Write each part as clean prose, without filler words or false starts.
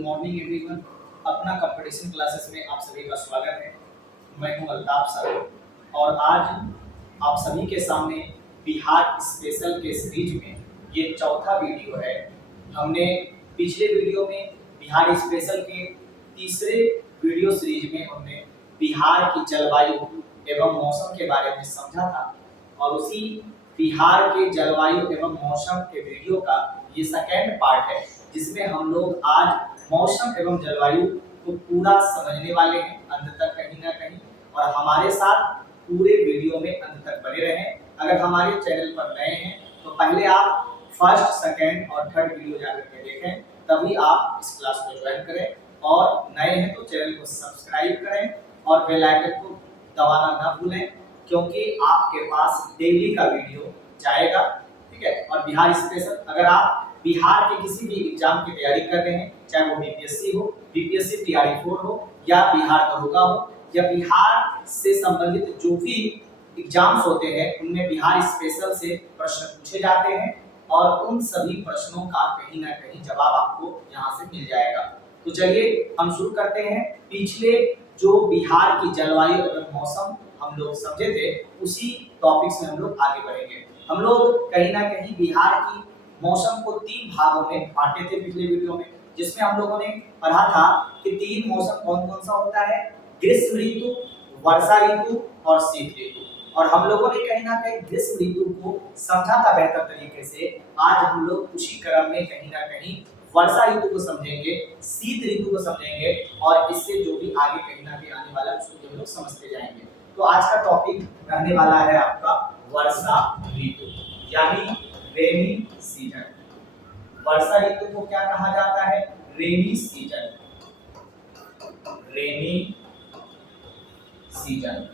Morning everyone. अपना competition classes में आप सभी का स्वागत है। मैं हूं अल्ताफ सर और आज आप सभी के सामने बिहार स्पेशल के सीरीज में ये चौथा वीडियो है। हमने पिछले वीडियो में बिहार स्पेशल के तीसरे वीडियो सीरीज में हमने बिहार की जलवायु एवं मौसम के बारे में समझा था और उसी बिहार के जलवायु एवं मौसम के वीडियो का ये सेकेंड पार्ट है, जिसमें हम लोग आज मौसम एवं जलवायु को पूरा समझने वाले हैं अंत तक कहीं ना कहीं। और हमारे साथ पूरे वीडियो में अंत तक बने रहें। अगर हमारे चैनल पर नए हैं तो पहले आप फर्स्ट, सेकेंड और थर्ड वीडियो जाकर के देखें, तभी आप इस क्लास को ज्वाइन करें। और नए हैं तो चैनल को सब्सक्राइब करें और बेल आइकन को दबाना ना भूलें, क्योंकि आपके पास डेली का वीडियो जाएगा। ठीक है। और बिहार स्पेशल, अगर आप बिहार के किसी भी एग्जाम की तैयारी कर रहे हैं, चाहे वो बीपीएससी हो, बीपीएससी तैयारी 4 हो या बिहार दरोगा हो या बिहार से संबंधित जो भी एग्जाम्स होते हैं उनमें बिहार स्पेशल से प्रश्न पूछे जाते हैं और उन सभी प्रश्नों का कहीं ना कहीं जवाब आपको यहाँ से मिल जाएगा। तो चलिए हम शुरू करते हैं। पिछले जो बिहार की जलवायु एवं मौसम हम लोग समझे थे, उसी टॉपिक से हम लोग आगे बढ़ेंगे। हम लोग कहीं ना कहीं बिहार की मौसम को 3 भागों में बांटे थे पिछले वीडियो में, जिसमें हम लोगों ने पढ़ा था कि 3 मौसम कौन कौन सा होता है, ग्रीष्म ऋतु, वर्षा ऋतु और शीत ऋतु। और हम लोगों ने कहीं ना कहीं ग्रीष्म ऋतु को समझा था बेहतर तरीके से। आज हम लोग उसी क्रम में कहीं ना कहीं वर्षा ऋतु को समझेंगे, शीत ऋतु को समझेंगे और इससे जो भी आगे कहीं ना कहीं आने वाला है उसको हम लोग समझते जाएंगे। तो आज का टॉपिक रहने वाला है आपका वर्षा ऋतु, यानी रेनी सीजन। वर्षा ऋतु को क्या कहा जाता है? Rainy season. Rainy season.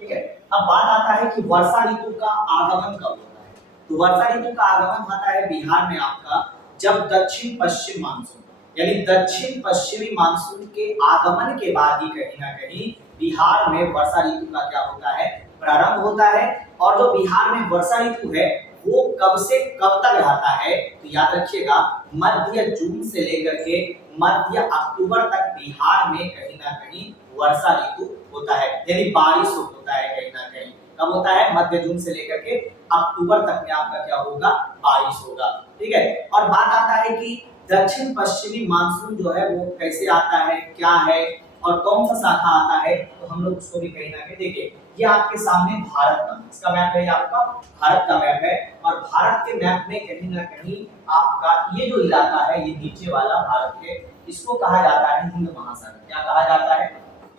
ठीक है। अब बात आता है कि वर्षा ऋतु का आगमन कब होता है। तो वर्षा ऋतु का आगमन होता है बिहार में आपका जब दक्षिण पश्चिम मानसून, यानी दक्षिण पश्चिमी मानसून के आगमन के बाद ही कहीं ना कहीं बिहार में वर्षा ऋतु का क्या होता है, प्रारंभ होता है। और जो बिहार में वर्षा ऋतु है वो कब से कब तक रहता है, तो याद रखिएगा मध्य जून से लेकर के मध्य अक्टूबर तक बिहार में कहीं ना कहीं वर्षा ऋतु होता है, यानी बारिश होता है कहीं ना कहीं। कब होता है? मध्य जून से लेकर के अक्टूबर तक में आपका क्या होगा, बारिश होगा। ठीक है। और बात आता है कि दक्षिण पश्चिमी मानसून जो है वो कैसे आता है, क्या है और कौन सा शाखा आता है, तो हम लोग उसको भी कहीं ना कहीं देखें। ये आपके सामने भारत का इसका मैप है, आपका भारत का मैप है। और भारत के मैप में कहीं ना कहीं आपका ये जो इलाका है, ये नीचे वाला भारत के, इसको कहा जाता है हिंद महासागर। क्या कहा जाता है?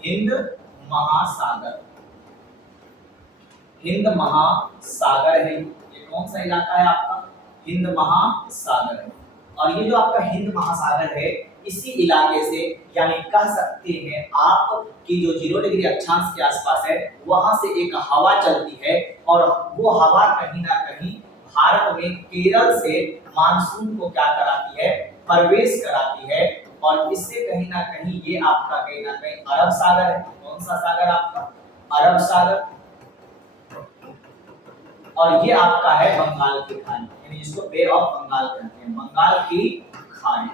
हिंद महासागर। हिंद महासागर है। ये कौन सा इलाका है आपका? हिंद महासागर है। और ये जो आपका हिंद महासागर है, इसी इलाके से यानी कह सकते हैं आप कि जो 0 डिग्री अक्षांश के आसपास है वहां से एक हवा चलती है और वो हवा कहीं ना कहीं भारत में केरल से मानसून को क्या कराती है, प्रवेश कराती है। और इससे कहीं ना कहीं ये आपका कहीं ना कहीं अरब सागर है। कौन सा सागर आपका? अरब सागर। और ये आपका है बंगाल की खाड़ी, यानी जिसको बे ऑफ बंगाल कहते हैं, बंगाल की खाड़ी।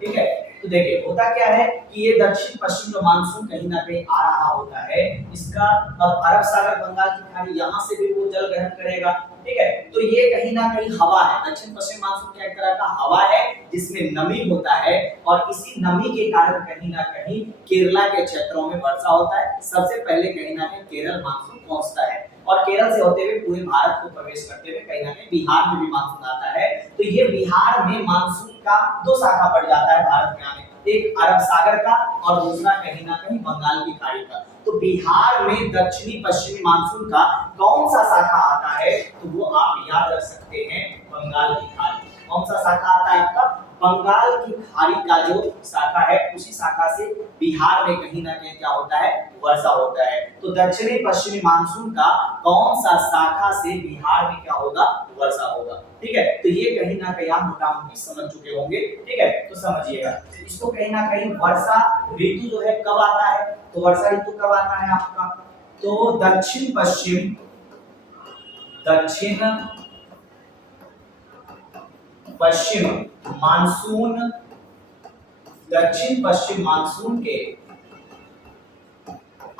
ठीक है। तो देखिए होता क्या है कि ये दक्षिण पश्चिम जो मानसून कहीं ना कहीं आ रहा होता है, इसका अब अरब सागर, बंगाल की खाड़ी, यहाँ से भी वो जल ग्रहण करेगा। ठीक है। तो ये कहीं ना कहीं हवा है, दक्षिण पश्चिम मानसून क्या एक तरह का हवा है जिसमें नमी होता है और इसी नमी के कारण कहीं ना कहीं केरला के क्षेत्रों में वर्षा होता है। सबसे पहले कहीं ना कहीं केरल मानसून पहुंचता है और केरल से होते हुए पूरे भारत को प्रवेश करते हुए कहीं ना कहीं बिहार में भी मानसून आता है। तो ये बिहार में मानसून का 2 शाखा पड़ जाता है भारत में आने, एक अरब सागर का और दूसरा कहीं ना कहीं बंगाल की खाड़ी का। तो बिहार में दक्षिणी पश्चिमी मानसून का कौन सा शाखा आता है, तो वो आप याद रख सकते हैं, बंगाल की खाड़ी। कौन सा शाखा आता है आपका? बंगाल की खाड़ी का जो शाखा है, उसी शाखा से बिहार में कहीं ना कहीं क्या होता है, वर्षा होता है। तो दक्षिणी पश्चिमी मानसून का कौन सा शाखा से बिहार में क्या होगा, वर्षा होगा। ठीक है। तो ये कहीं ना कहीं आप मोटा मोटी समझ चुके होंगे। ठीक है। तो समझिएगा इसको कहीं ना कहीं वर्षा ऋतु जो है कब आता है, तो वर्षा ऋतु कब आता है आपका, तो दक्षिण पश्चिम मानसून दक्षिण पश्चिम मानसून के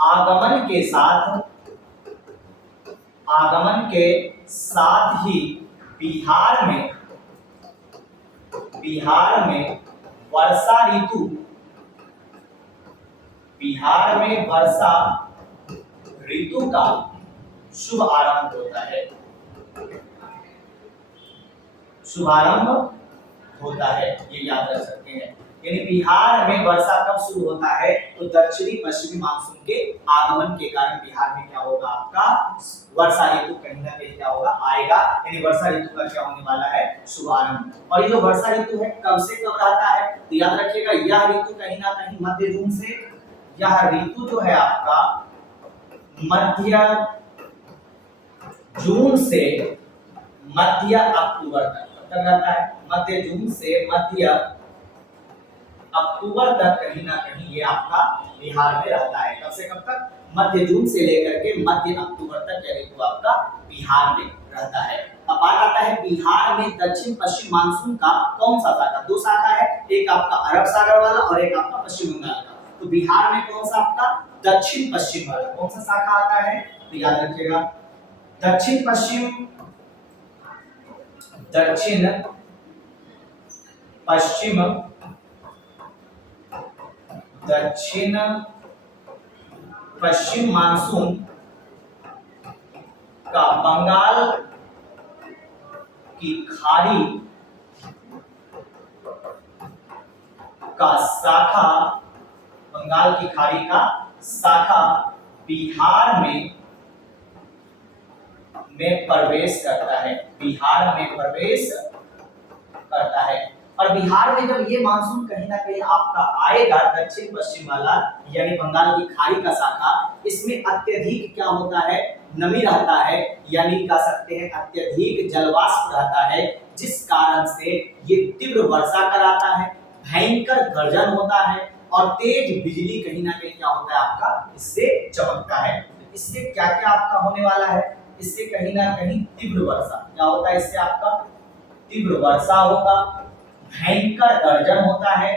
आगमन के साथ ही बिहार में वर्षा ऋतु का शुभ आरंभ होता है, ये याद रख सकते हैं। यानी बिहार में वर्षा कब शुरू होता है? तो दक्षिणी पश्चिमी मानसून के आगमन के कारण बिहार में क्या होगा? आपका वर्षा ऋतु कहीं ना कहीं क्या होगा? आएगा। यानी वर्षा ऋतु का क्या होने वाला है? शुभारंभ। और ये जो वर्षा ऋतु है कब से कब रहता है? तो याद रखिएगा, यह ऋतु कहीं ना कहीं मध्य जून से, यह ऋतु जो है आपका मध्य जून से मध्य अक्टूबर तक रहता है। मध्य जून से मध्य अक्टूबर तक कहीं ना कहीं ये आपका बिहार में रहता है। कब से कब तक? मध्य जून से लेकर के मध्य अक्टूबर तक यह ऋतु आपका बिहार में रहता है। अब बात आता है बिहार में दक्षिण पश्चिम मानसून का कौन सा शाखा? दो शाखा है, एक आपका अरब सागर वाला और एक आपका पश्चिम बंगाल का। तो बिहार में कौन सा आपका दक्षिण पश्चिम वाला कौन सा शाखा आता है? तो याद रखिएगा, दक्षिण पश्चिम मानसून का बंगाल की खाड़ी का शाखा बिहार में प्रवेश करता है। और बिहार में जब ये मानसून कहीं ना कहीं आपका आएगा, दक्षिण पश्चिम वाला यानी बंगाल की खाड़ी का शाखा, इसमें अत्यधिक क्या होता है? नमी रहता है, यानी कह सकते हैं अत्यधिक जलवाष्प रहता है, जिस कारण से ये तीव्र वर्षा कराता है, भयंकर गर्जन होता है और तेज बिजली कहीं ना कहीं क्या होता है आपका? इससे चमकता है। इससे क्या क्या आपका होने वाला है? इससे कहीं ना कहीं तीव्र वर्षा क्या होता है? इससे आपका तीव्र वर्षा होगा, भयंकर गर्जन होता है,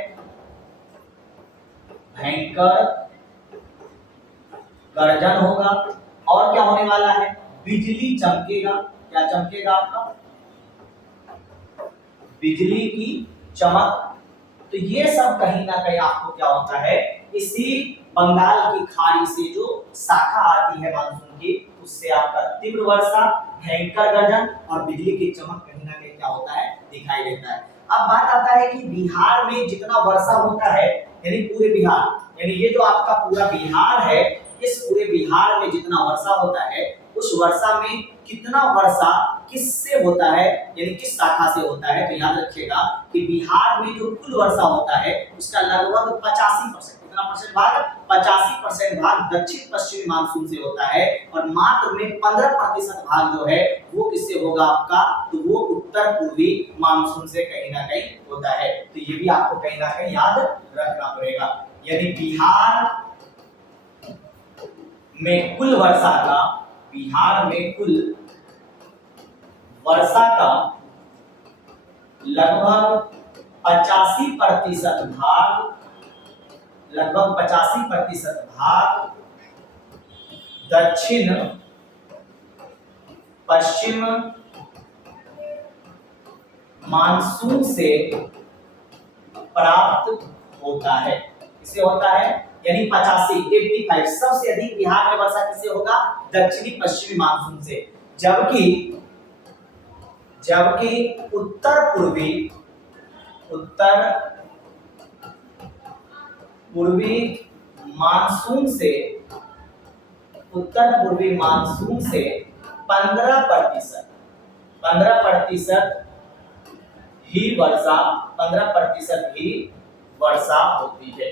होगा और क्या होने वाला है? बिजली चमकेगा। क्या चमकेगा आपका? बिजली की चमक। तो ये सब कहीं ना कहीं आपको क्या होता है? इसी बंगाल की खाड़ी से जो शाखा आती है मानसून की, उससे आपका तीव्र वर्षा, भयंकर गर्जन और बिजली की चमक कहीं ना कहीं क्या होता है? दिखाई देता है। अब बात आता है कि बिहार में जितना वर्षा होता है, यानी पूरे बिहार, यानी ये जो आपका पूरा बिहार है, इस पूरे बिहार में जितना वर्षा होता है, उस वर्षा में कितना वर्षा किससे होता है, यानी किस शाखा से होता है? तो याद रखिएगा कि बिहार में जो कुल वर्षा होता है उसका लगभग 85%, कितना परसेंट भाग? 85% भाग दक्षिण पश्चिमी मानसून से होता है और मात्र में 15% भाग जो है वो किससे होगा आपका? तो वो उत्तर पूर्वी मानसून से कहीं ना कहीं होता है। तो ये भी आपको कहीं ना कहीं याद रखना पड़ेगा। यानी बिहार में कुल वर्षा का लगभग 85% भाग दक्षिण पश्चिम मानसून से प्राप्त होता है। किससे होता है? यानी 85 सबसे अधिक बिहार में वर्षा किससे होगा? दक्षिणी पश्चिमी मानसून से। जबकि उत्तर पूर्वी मानसून से 15% ही वर्षा होती है।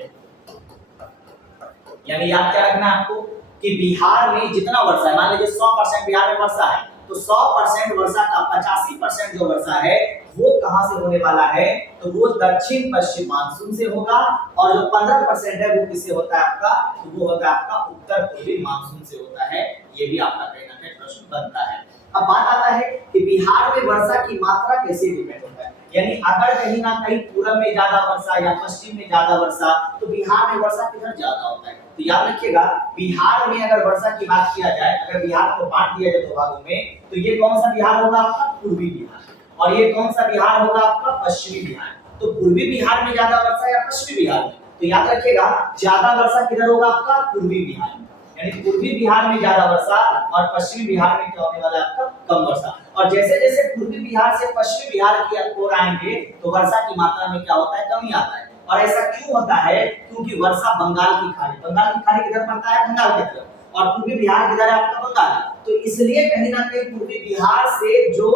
यानी याद क्या रखना है आपको कि बिहार में जितना वर्षा है, मान लीजिए 100% बिहार में वर्षा है, तो 100% वर्षा का 85% जो वर्षा है वो कहां से होने वाला है? तो वो दक्षिण पश्चिम मानसून से होगा और जो 15% है वो किससे होता है आपका? तो वो होता है आपका उत्तर पूर्वी मानसून से होता है। ये भी आपका कहीं ना कहीं प्रश्न बनता है। अब बात आता है कि बिहार में वर्षा की मात्रा कैसे डिपेंड होता है, यानी अगर कहीं ना कहीं पूरब में ज्यादा वर्षा या पश्चिम में ज्यादा वर्षा, तो बिहार में वर्षा किधर ज्यादा होता है। तो याद रखिएगा, बिहार में अगर वर्षा की बात किया जाए, अगर बिहार को बांट दिया जाए दो भागों में, तो ये कौन सा बिहार होगा आपका, पूर्वी बिहार, और ये कौन सा बिहार होगा आपका, पश्चिमी बिहार। तो पूर्वी बिहार में ज्यादा वर्षा या पश्चिमी बिहार में, तो याद रखिएगा ज्यादा वर्षा किधर होगा आपका, पूर्वी बिहार में, यानी पूर्वी बिहार में ज्यादा वर्षा और पश्चिमी बिहार में क्या होने वाला है आपका, कम वर्षा। और जैसे जैसे पूर्वी बिहार से पश्चिमी बिहार की ओर आएंगे तो वर्षा की मात्रा में क्या होता है, कमी आता है। और ऐसा क्यों होता है, क्योंकि वर्षा बंगाल की खाड़ी किधर पड़ता है, बंगाल की तरफ, और पूर्वी बिहार किधर है आपका, बंगाल। तो इसलिए कहीं ना कहीं पूर्वी बिहार से जो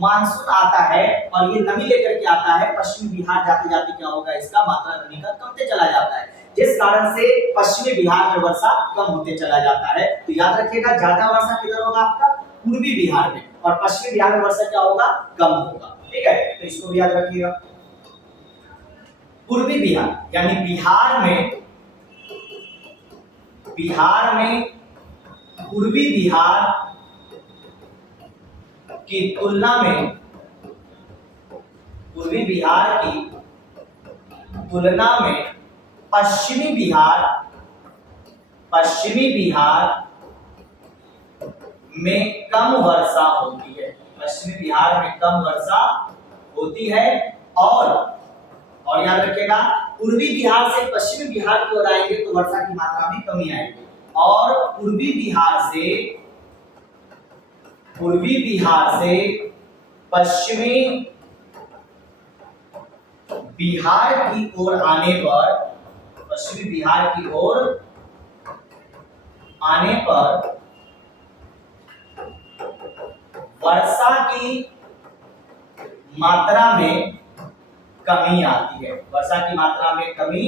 मानसून आता है और ये नमी लेकर के आता है, पश्चिमी बिहार जाते जाते क्या होगा, इसका मात्रा नमी का कमते चला जाता है, जिस कारण से पश्चिमी बिहार में वर्षा कम होते चला जाता है। तो याद रखिएगा ज्यादा वर्षा किधर होगा आपका, पूर्वी बिहार में, और पश्चिमी बिहार में वर्षा क्या होगा, कम होगा। ठीक है, तो इसको भी याद रखिएगा। पूर्वी बिहार यानी बिहार में पूर्वी बिहार की तुलना में, पूर्वी बिहार की तुलना में पश्चिमी बिहार में कम वर्षा होती है, पश्चिमी बिहार में कम वर्षा होती है। और याद रखिएगा, पूर्वी बिहार से पश्चिमी बिहार की ओर आएंगे तो वर्षा की मात्रा में कमी आएगी, और पूर्वी बिहार से पश्चिमी बिहार की ओर आने पर, पश्चिमी बिहार की ओर आने पर वर्षा की मात्रा में कमी आती है, वर्षा की मात्रा में कमी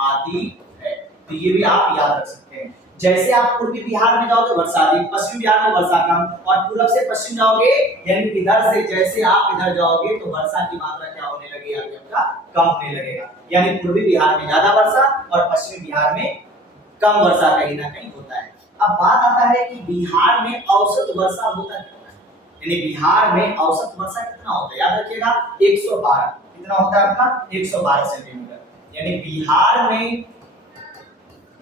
आती है। तो ये भी आप याद रख सकते हैं। जैसे आप पूर्वी बिहार में जाओगे वर्षा अधिक, पश्चिम बिहार में वर्षा कम, और पूरब से पश्चिम जाओगे यानी इधर से जैसे आप इधर जाओगे तो वर्षा की मात्रा क्या होने लगेगी, आपका कम होने लगेगा। यानी पूर्वी बिहार में ज्यादा वर्षा और पश्चिमी बिहार में कम वर्षा कहीं ना कहीं होता है। अब बात आता है कि बिहार में औसत वर्षा होता कितना है, यानी बिहार में औसत वर्षा कितना होता है। याद रखिएगा 112, कितना होता है आपका, 112 सेंटीमीटर। यानी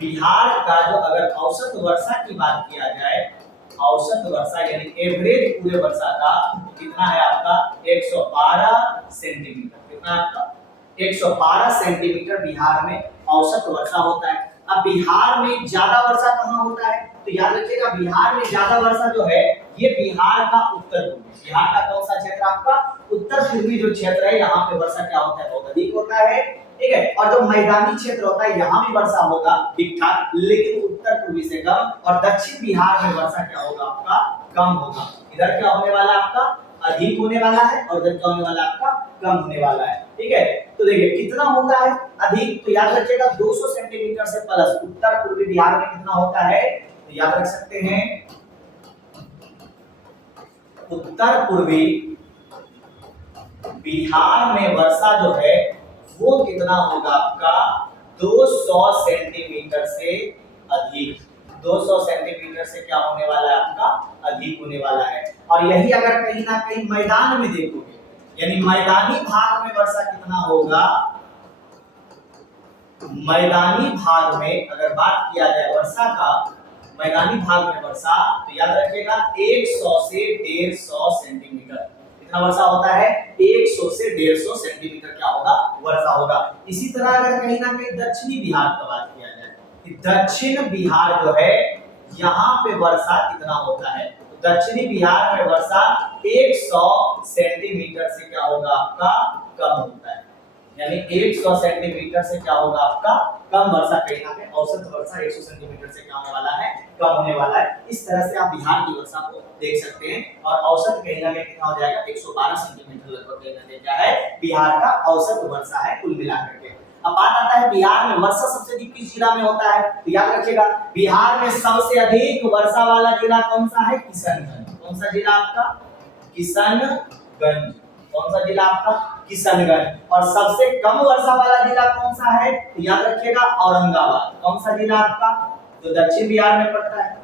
बिहार का जो अगर औसत वर्षा की बात किया जाए, औसत वर्षा यानी एवरेज पूरे वर्षा का कितना है आपका, 112 सेंटीमीटर। कितना आपका, 112 सेंटीमीटर बिहार में औसत वर्षा होता है। अब बिहार में ज्यादा वर्षा कहाँ होता है, तो याद रखिएगा बिहार में ज्यादा वर्षा जो है ये बिहार का उत्तर पूर्वी, बिहार का कौन सा क्षेत्र आपका, उत्तर पूर्वी जो क्षेत्र है, यहाँ पे वर्षा क्या होता है, बहुत अधिक होता है। ठीक है, और जो मैदानी क्षेत्र होता है यहाँ भी वर्षा होगा ठीक ठाक, लेकिन उत्तर पूर्वी से कम, और दक्षिण बिहार में वर्षा क्या होगा आपका, कम होगा। इधर क्या होने वाला आपका, अधिक होने वाला है, और इधर क्या होने वाला आपका, कम होने वाला है। ठीक है, तो देखिए कितना होता है अधिक, तो याद रखिएगा 200 सेंटीमीटर से प्लस उत्तर पूर्वी बिहार में कितना होता है, तो याद रख सकते हैं उत्तर पूर्वी बिहार में वर्षा जो है वो कितना होगा आपका, 200 सेंटीमीटर से अधिक, 200 सेंटीमीटर से क्या होने वाला है आपका, अधिक होने वाला है। और यही अगर कहीं ना कहीं मैदान में देखोगे, यानी मैदानी भाग में वर्षा कितना होगा, मैदानी भाग में अगर बात किया जाए वर्षा का, मैदानी भाग में वर्षा, तो याद रखिएगा 100 से 150 सेंटीमीटर कितना वर्षा होता है, 100 से 150 सेंटीमीटर क्या होगा, वर्षा होगा। इसी तरह अगर कहीं ना कहीं दक्षिणी बिहार की बात किया जाए, कि दक्षिण बिहार जो है यहाँ पे वर्षा कितना होता है, तो दक्षिणी बिहार में वर्षा 100 सेंटीमीटर से क्या होगा आपका, कम होता है। यानी 100 सेंटीमीटर से क्या होगा आपका, कम वर्षा कहीं ना कहीं, औसत वर्षा 100 सेंटीमीटर से क्या होने वाला है, कम होने वाला है। इस तरह से आप बिहार की वर्षा को देख सकते हैं, और औसत कहीं ना कहीं कितना हो जाएगा, 112 सेंटीमीटर लगभग कहीं ना कहीं क्या है, बिहार का औसत वर्षा है कुल मिलाकर के। अब बात आता है बिहार में वर्षा सबसे अधिक किस जिला में होता है, तो याद रखिएगा बिहार में सबसे अधिक वर्षा वाला जिला कौन सा है, किशनगंज। कौन सा जिला आपका, किशनगंज। कौन सा जिला आपका, किशनगंज। और सबसे कम वर्षा वाला जिला कौन सा है, तो याद रखिएगा औरंगाबाद। कौन सा जिला आपका, जो दक्षिण बिहार में पड़ता है,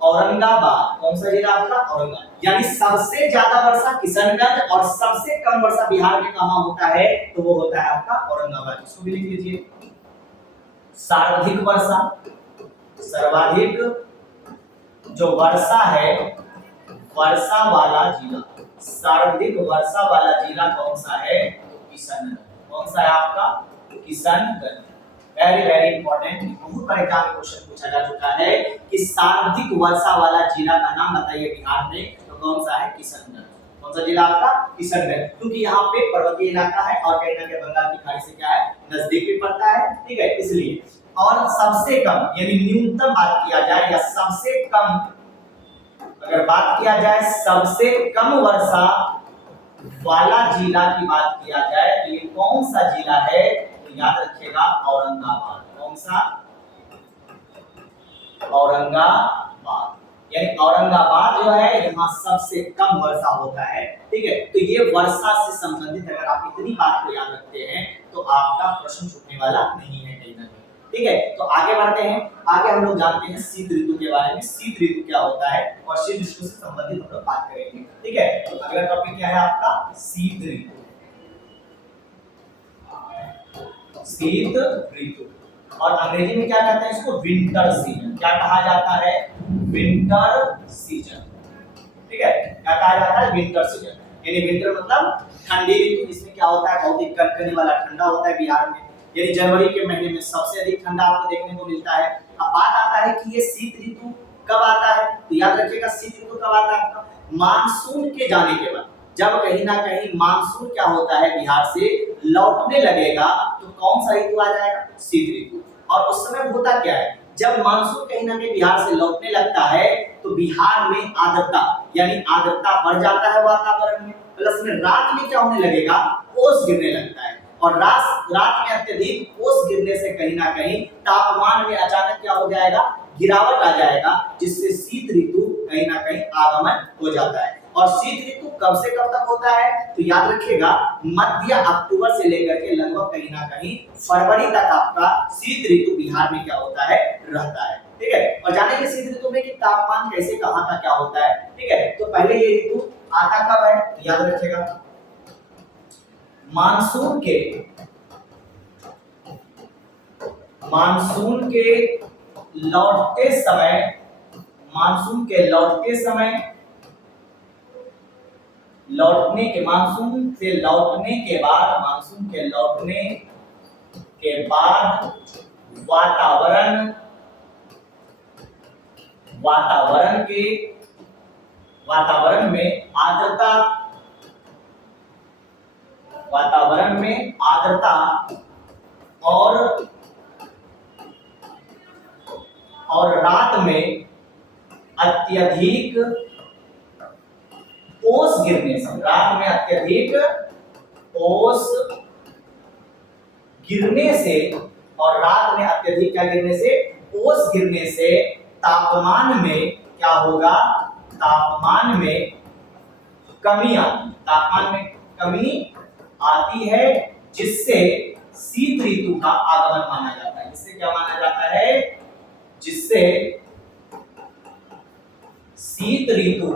औरंगाबाद। कौन सा जिला आपका? औरंगाबाद। यानी सबसे ज्यादा वर्षा किशनगंज और सबसे कम वर्षा बिहार में कहां होता है? तो वो होता है आपका औरंगाबाद। इसको भी लिख लीजिए। सर्वाधिक वर्षा, सर्वाधिक जो वर्षा है, वर्षा वाला जिला, सर्वाधिक वर्षा वाला जिला कौन सा है? तो किशनगंज। कौन सा है आपका? किशनगंज। वेरी वेरी इंपॉर्टेंट, बहुत बार एग्जाम में क्वेश्चन पूछा जा चुका है कि सर्वाधिक वर्षा वाला जिला का नाम बताइए बिहार में, तो कौन सा है? किशनगंज। कौन सा जिला आपका? किशनगंज। क्योंकि यहाँ पे पर्वतीय इलाका है और कहीं ना कहीं बंगाल की खाड़ी से क्या है, नजदीक भी पड़ता है, ठीक है, इसलिए। और सबसे कम यानी न्यूनतम बात किया जाए या सबसे कम, अगर बात किया जाए सबसे कम वर्षा वाला जिला की बात किया जाए तो ये कौन सा जिला है? तो याद रखिएगा औरंगाबाद। कौन सा? औरंगाबाद। यानी औरंगाबाद जो है यहाँ सबसे कम वर्षा होता है, ठीक है। तो ये वर्षा से संबंधित अगर आप इतनी बात को याद रखते हैं तो आपका प्रश्न छूटने वाला नहीं है कहीं ना कहीं, ठीक है। तो आगे बढ़ते हैं। आगे हम लोग जानते हैं शीत ऋतु के बारे में। शीत ऋतु क्या होता है और शीत ऋतु से संबंधित हम लोग बात करेंगे, ठीक है। तो अगला टॉपिक क्या है आपका? शीत ऋतु। शीत ऋतु, और अंग्रेजी में क्या कहते हैं इसको? Winter season. क्या कहा जाता है? विंटर सीजन, ठीक है। क्या कहा जाता है? Winter season. यानी विंटर मतलब ठंडी ऋतु। इसमें क्या होता है? बहुत ही कनकनी वाला ठंडा होता है बिहार में। यानी जनवरी के महीने में सबसे अधिक ठंडा आपको देखने को मिलता है। अब बात आता है कि ये शीत ऋतु कब आता है, तो याद रखिएगा शीत ऋतु कब आता है? मानसून के जाने के बाद, जब कहीं ना कहीं मानसून क्या होता है बिहार से लौटने लगेगा, तो कौन सा ऋतु आ जाएगा? शीत ऋतु। और उस समय होता क्या है, जब मानसून कहीं ना कहीं बिहार से लौटने लगता है तो बिहार में आर्द्रता यानी आर्द्रता बढ़ जाता है वातावरण में, प्लस में रात में क्या होने लगेगा? ओस गिरने लगता है। और रात में अत्यधिक ओस गिरने से कहीं ना कहीं तापमान में अचानक क्या हो जाएगा? गिरावट आ जाएगा, जिससे शीत ऋतु कहीं ना कहीं आगमन हो जाता है। और शीत ऋतु कब से कब तक होता है? तो याद रखिएगा मध्य अक्टूबर से लेकर के लगभग कहीं ना कहीं फरवरी तक आपका शीत ऋतु बिहार में क्या होता है? रहता है, ठीक है। और जानेंगे शीत ऋतु में कि तापमान कैसे कहां का क्या होता है, ठीक है। तो पहले ये ऋतु आता कब है? तो याद रखिएगा मानसून के लौटते समय, मानसून के लौटते समय, मानसून से लौटने के बाद, मानसून के लौटने के बाद वातावरण में आर्द्रता और रात में अत्यधिक ओस गिरने से, रात में अत्यधिक ओस गिरने से और रात में अत्यधिक क्या गिरने से? ओस गिरने से तापमान में क्या होगा? तापमान में कमी आती है, जिससे शीत ऋतु का आगमन माना जाता है। जिससे क्या माना जाता है? जिससे शीत ऋतु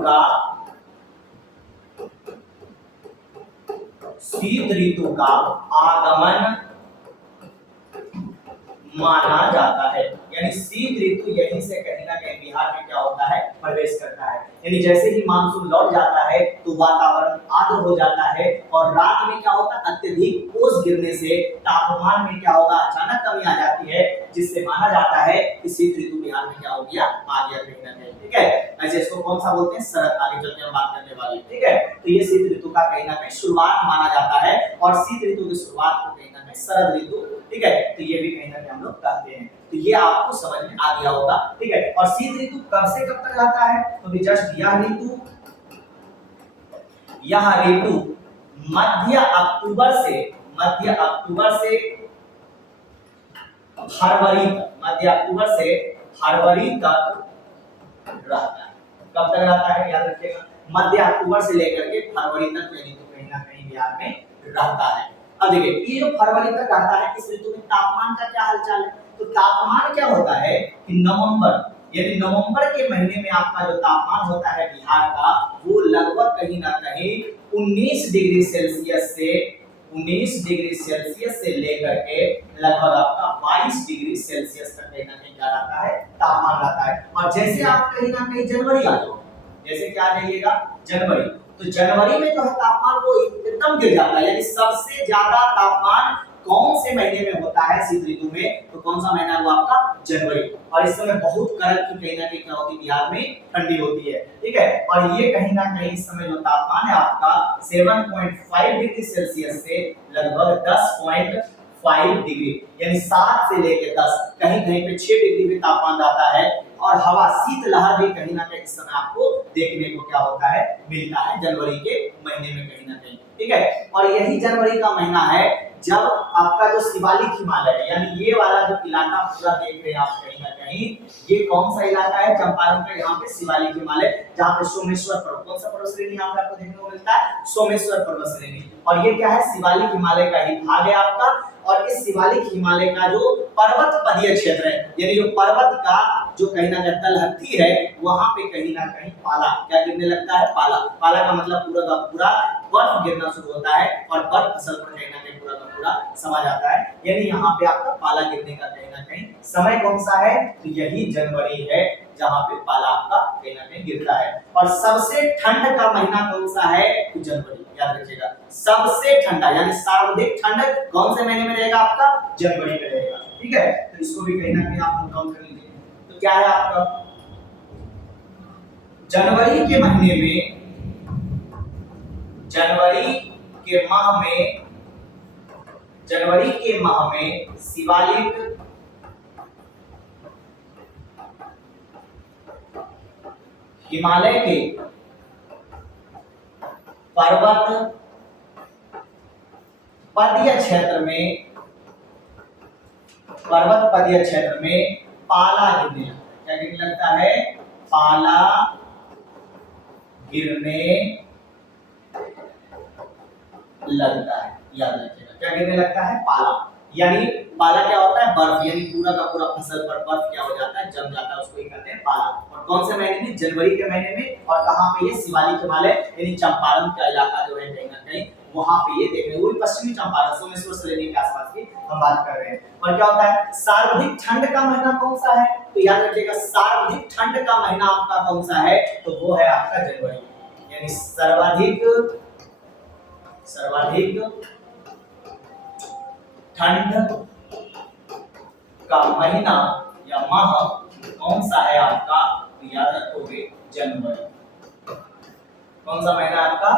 का आगमन माना जाता है। यानी शीत ऋतु यहीं से कहीं ना कहीं बिहार में क्या होता है? प्रवेश करता है। यानी जैसे ही मानसून लौट जाता है तो वातावरण आर्द्र हो जाता है और रात में क्या होता है? अत्यधिक ओस गिरने से तापमान में क्या होगा? अचानक कमी आ जाती है, जिससे माना जाता है कि शीत ऋतु बिहार में क्या हो गया? आ गया कहीं ना कहीं, ठीक है। ऐसे इसको कौन सा बोलते हैं? शरद। आगे चलते हम बात करने वाले, ठीक है। तो ये शीत ऋतु का कहीं ना कहीं शुरुआत माना जाता है और शीत ऋतु की शुरुआत को कहीं ना कहीं शरद ऋतु, ठीक है। तो ये भी कहीं ना कहीं हम लोग कहते हैं। तो ये आपको समझ में आ गया होगा, ठीक है। और शीत ऋतु कब से कब तक रहता है? तो जस्ट यह ऋतु मध्य अक्टूबर से फरवरी तक रहता है। कब तक रहता है? याद रखिएगा मध्य अक्टूबर से लेकर के फरवरी तक ये ऋतु कहीं ना कहीं बिहार में रहता है। अब देखिए ये जो फरवरी तक रहता है, इस ऋतु में तापमान का क्या हालचाल है? तो तापमान क्या होता है कि यानी नवंबर के महीने में आपका जो तापमान होता है बिहार का वो लगभग कहीं ना कहीं 19 डिग्री सेल्सियस से 19 डिग्री सेल्सियस से लेकर के लगभग आपका 22 डिग्री सेल्सियस तक कहीं ना कहीं क्या रहता है, तापमान रहता है। और जैसे आप कहीं ना कहीं जनवरी आ जाओ, जैसे क्या जाइएगा जनवरी, तो जनवरी में जो है तापमान वो एकदम गिर जाता है। यानी सबसे ज्यादा तापमान कौन से महीने में होता है शीत ऋतु में, तो कौन सा महीना है वो आपका जनवरी। और इस समय बहुत कड़क की कहीं ना कहीं क्या होती है, बिहार में ठंडी होती है, ठीक है। और ये कहीं ना कहीं इस समय जो तापमान है आपका 7.5 डिग्री सेल्सियस से लगभग 10.5 डिग्री, यानी 7 से लेकर 10, कहीं कहीं पे 6 डिग्री भी तापमान आता है। और हवा शीतलहर भी कहीं ना कहीं इस समय आपको देखने को क्या होता है, मिलता है जनवरी के महीने में कहीं ना कहीं, ठीक है। और यही जनवरी का महीना है जब आपका जो शिवालिक हिमालय है, यानी ये वाला जो इलाका पूरा देख रहे हैं आप कहीं ना कहीं, ये कौन सा इलाका है, चंपारण का, यहाँ पे शिवालिक हिमालय, जहाँ पे सोमेश्वर पर्वत, कौन सा पर्वत श्रेणी यहाँ पे आपको देखने को मिलता है, सोमेश्वर पर्वत श्रेणी। और ये क्या है, शिवालिक हिमालय का ही भाग है आपका। और इस शिवालिक हिमालय का जो पर्वत पदीय क्षेत्र है, यानी जो पर्वत का जो कहीं ना कहीं तलहटी है, वहां पे कहीं ना कहीं पाला क्या गिरने लगता है, पाला। पाला का मतलब पूरा का पूरा बर्फ गिरना शुरू होता है और बर्फ फसल पर कहीं ना कहीं पूरा का पूरा समा जाता है। यानी यहाँ पे आपका पाला गिरने का कहीं ना कहीं समय कौन सा है, तो यही जनवरी है जहाँ पे पाला आपका कहीं ना कहीं गिरता है। और सबसे ठंड का महीना कौन सा है, तो जनवरी, याद रखिएगा। सबसे ठंडा यानी सर्वाधिक ठंड कौन से महीने में रहेगा आपका, जनवरी में रहेगा, ठीक है। तो इसको भी कहीं ना कहीं आप नोट डाउन कर लीजिए। तो क्या है आपका जनवरी के महीने में, जनवरी के माह में शिवालिक हिमालय के पर्वत पदीय क्षेत्र में पाला गिरने लगता है। क्या गिरने लगता है, पाला गिरने लगता है, याद रखिएगा। क्या गिरने लगता है, पाला। यानी पाला क्या होता है, बर्फ, यानी पूरा का पूरा फसल पर बर्फ क्या हो जाता है, जम जाता है, उसको ही कहते हैं पाला। और कौन से महीने में, जनवरी के महीने में। और कहां पे, ये शिवालिक हिमालय यानी चंपारण का इलाका जो है कहीं ना कहीं वहां पे ये देख रहे हैं, वो पश्चिमी चंपारण सोमेश्वर श्रेणी के आसपास की हम बात कर रहे हैं। और क्या होता है, सर्वाधिक ठंड का महीना कौन सा है, तो याद रखिएगा सर्वाधिक ठंड का महीना आपका कौन सा है, तो वो है आपका जनवरी। यानी सर्वाधिक ठंड का महीना या माह कौन सा है आपका, तो याद रखोगे जनवरी। कौन सा महीना आपका,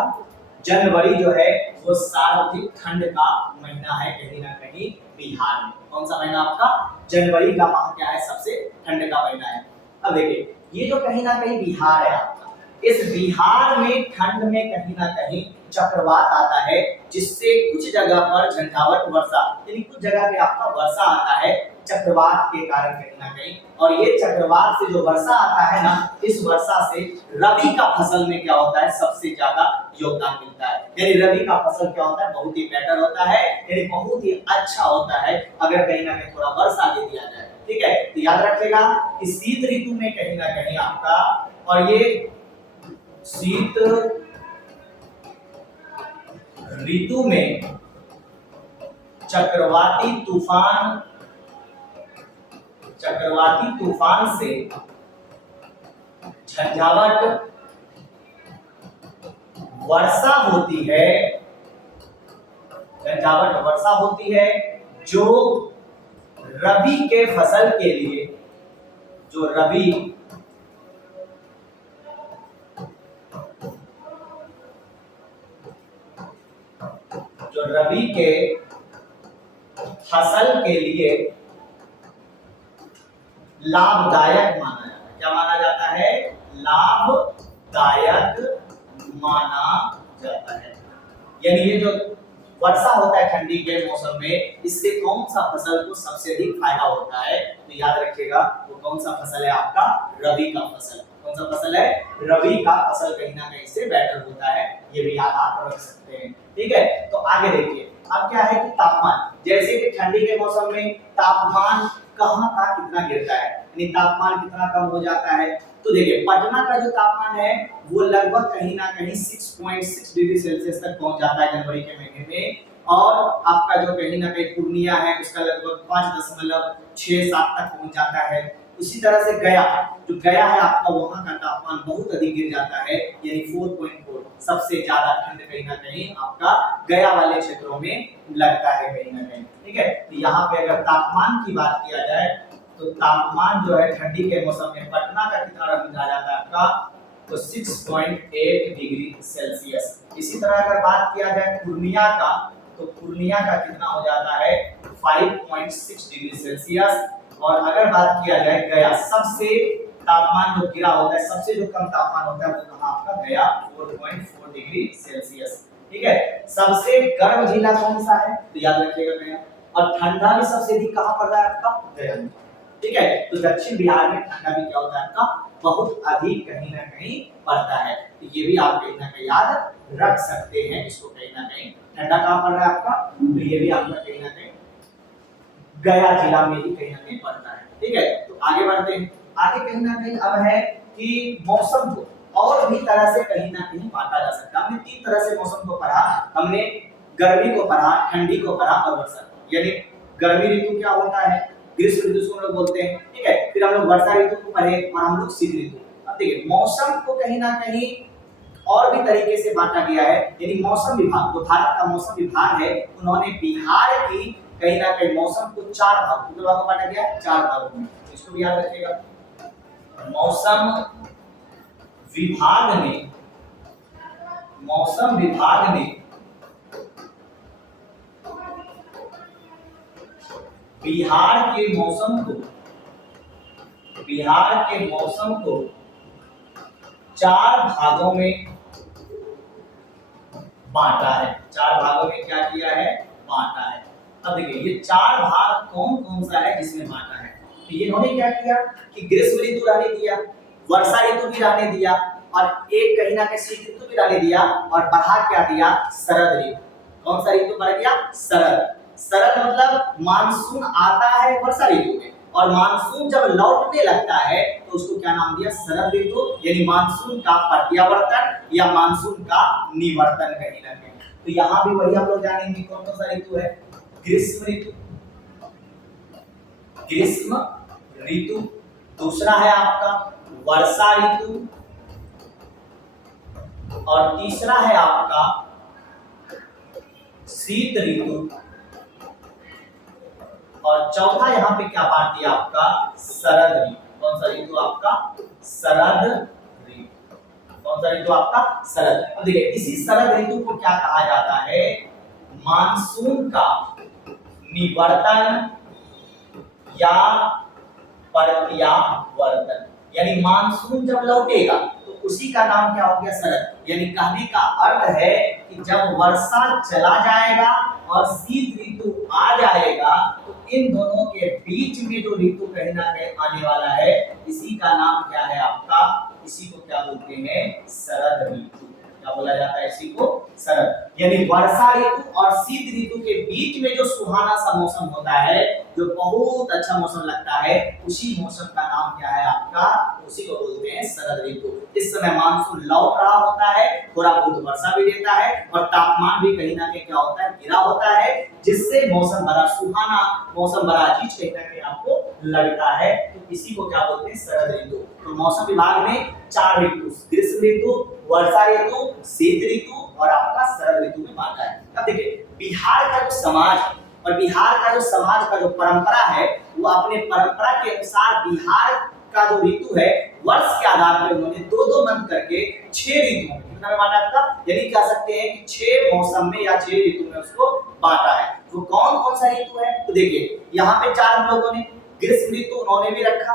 जनवरी जो है वो सर्वाधिक ठंड का महीना है कहीं ना कहीं बिहार में। कौन सा महीना आपका, जनवरी का माह क्या है, सबसे ठंड का महीना है। अब देखिए ये जो कहीं ना कहीं बिहार है आपका, इस बिहार में ठंड में कहीं ना कहीं चक्रवात आता है, जिससे कुछ जगह पर झंझावत वर्षा, यानी कुछ जगह पे आपका वर्षा आता है चक्रवात के कारण कहीं ना कहीं। और ये चक्रवात से जो वर्षा आता है ना, इस वर्षा से रबी का फसल में क्या होता है, सबसे ज्यादा योगदान मिलता है। यानी रबी का फसल क्या होता है, बहुत ही बेटर होता है, यानी बहुत ही अच्छा होता है अगर कहीं ना कहीं थोड़ा वर्षा दे दिया जाए, ठीक है। तो याद रखिएगा कि शीत ऋतु में कहीं ना कहीं आपका, और ये शीत ऋतु में चक्रवाती तूफान से झंझावट वर्षा होती है, जो रबी के फसल के लिए, जो रबी के फसल के लिए लाभदायक माना जाता है। क्या माना जाता है, लाभदायक माना जाता है। यानी ये जो वर्षा होता है ठंडी के मौसम में, इससे कौन सा फसल को सबसे अधिक फायदा होता है, तो याद रखिएगा वो कौन सा फसल है आपका, रबी का फसल। कौन सा फसल है, रबी का फसल कहीं ना कहीं से बेटर होता है, ये भी याद आप रख सकते हैं, ठीक है। तो आगे देखिए अब क्या है कि तापमान, जैसे कि ठंडी ठंडी के मौसम में तापमान कहाँ का कितना गिरता है, यानी तापमान कितना कम हो जाता है। तो देखिए पटना का जो तापमान है वो लगभग कहीं ना कहीं 6.6 डिग्री सेल्सियस तक पहुंच जाता है जनवरी के महीने में, और आपका जो कहीं ना कहीं पूर्णिया है उसका लगभग 5.67 तक पहुंच जाता है। उसी तरह से गया, जो गया है आपका वहां का तापमान बहुत अधिक गिर जाता है, यानी 4.4, सबसे ज्यादा ठंड कहीं ना कहीं आपका गया वाले क्षेत्रों में लगता है कहीं ना कहीं। ठीक है, तो यहाँ पे अगर तापमान की बात किया जाए तो तापमान जो है ठंडी के मौसम में पटना का कितना रंग आ जाता है आपका, तो 6.8 डिग्री सेल्सियस। इसी तरह अगर बात किया जाए पूर्णिया का, तो पूर्णिया का कितना हो जाता है 5.6 डिग्री सेल्सियस। और अगर बात किया जाए गया, सबसे तापमान जो गिरा होता है, सबसे जो कम तापमान होता है वो कहाँ आपका गया 4.4 डिग्री सेल्सियस। ठीक है, सबसे गर्म जिला कौन सा है, तो याद रखिएगा गया। और ठंडा भी सबसे अधिक कहाँ पड़ रहा है आपका, गया। ठीक है, तो दक्षिण बिहार में ठंडा भी क्या होता है आपका, बहुत अधिक कहीं ना कहीं पड़ता है। तो ये भी आप कहीं ना कहीं याद रख सकते हैं, इसको कहीं ना कहीं ठंडा कहाँ पड़ रहा है आपका, तो ये भी आपका कहीं ना कहीं गया जिला में ही कहीं ना कहीं पड़ता है। ठीक है, तो आगे बढ़ते हैं। आगे कहीं ना कहीं अब है कि मौसम को और भी तरह से कहीं ना कहीं बांटा जा सकता है। हमने 3 तरह से मौसम को पढ़ा, हमने गर्मी को पढ़ा, ठंडी को पढ़ा और वर्षा। यानी गर्मी ऋतु क्या होता है, ग्रीष्म ऋतु को हम लोग बोलते हैं। ठीक है, फिर हम लोग वर्षा ऋतु को पढ़े और हम लोग शीत ऋतु। अब देखिए मौसम को कहीं ना कहीं और भी तरीके से बांटा गया है, यानी मौसम विभाग, जो भारत का मौसम विभाग है, उन्होंने बिहार की कहीं ना कहीं मौसम को 4 भागों में बांटा गया है, 4 भागों में। इसको भी याद रखिएगा। मौसम विभाग ने बिहार के मौसम को 4 भागों में बांटा है। 4 भागों में क्या किया है, बांटा है। अब देखिए ये 4 भाग कौन कौन सा है जिसमें बांटा है। तो ये इन्होंने क्या किया कि ग्रीष्म ऋतु रहने दिया, वर्षा ऋतु भी रहने दिया, और एक कहीं ना कहीं शीत ऋतु भी रहने दिया, और बढ़ा क्या दिया, शरद ऋतु। कौन सा ऋतु बढ़ गया, शरद। शरद मतलब मानसून आता है वर्षा ऋतु में, और मानसून जब लौटने लगता है तो उसको क्या नाम दिया, शरद ऋतु, यानी मानसून का प्रत्यावर्तन या मानसून का निवर्तन कहीं ना कहीं। तो यहाँ भी वही हम लोग जानेंगे कौन कौन सा ऋतु है, ग्रीष्म ऋतु, दूसरा है आपका वर्षा ऋतु, और तीसरा है आपका शीत ऋतु, और चौथा यहाँ पे क्या बांट दिया आपका, शरद ऋतु। कौन सा ऋतु आपका, शरद ऋतु। कौन सा ऋतु आपका, शरद। अब देखिए इसी शरद ऋतु को क्या कहा जाता है, मानसून का निवर्तन या प्रत्यावर्तन। यानी मानसून जब लौटेगा तो उसी का नाम क्या हो गया, शरद। यानी कहने का अर्थ है कि जब वर्षा चला जाएगा और शीत ऋतु आ जाएगा तो इन दोनों के बीच में जो ऋतु कहीं ना कहीं आने वाला है, इसी का नाम क्या है आपका, इसी को क्या बोलते हैं, शरद ऋतु। क्या बोला जाता है, इसी को शरद। यानी वर्षा ऋतु और शीत ऋतु के बीच में जो सुहाना सा मौसम होता है, जो बहुत अच्छा मौसम लगता है, उसी मौसम का नाम क्या है आपका, उसी को बोलते हैं शरद ऋतु। इस समय मानसून लौट रहा होता है, थोड़ा बहुत वर्षा भी देता है, और तापमान भी कहीं ना कहीं क्या होता है, गिरा होता है, जिससे मौसम बड़ा सुहाना, मौसम बड़ा अजीज कहीं ना कहीं आपको लगता है। तो इसी को क्या बोलते हैं, शरद ऋतु। तो मौसम विभाग ने 4 ऋतु, ग्रीष्म ऋतु, वर्षा ऋतु, शीत ऋतु और आपका शरद ऋतु में बांटा है। अब देखिए बिहार का जो समाज और बिहार का जो समाज का जो परंपरा है, वो अपने परंपरा के अनुसार बिहार का जो ऋतु है, वर्ष के आधार पर उन्होंने 2-2 मंथ करके 6 ऋतुओं में कितना बांटा था, यानी कह सकते हैं कि 6 मौसम में या 6 ऋतु में उसको बांटा है। तो कौन कौन सा ऋतु है, तो देखिए यहाँ पे 4 हम लोगों ने, ग्रीष्म ऋतु उन्होंने भी रखा,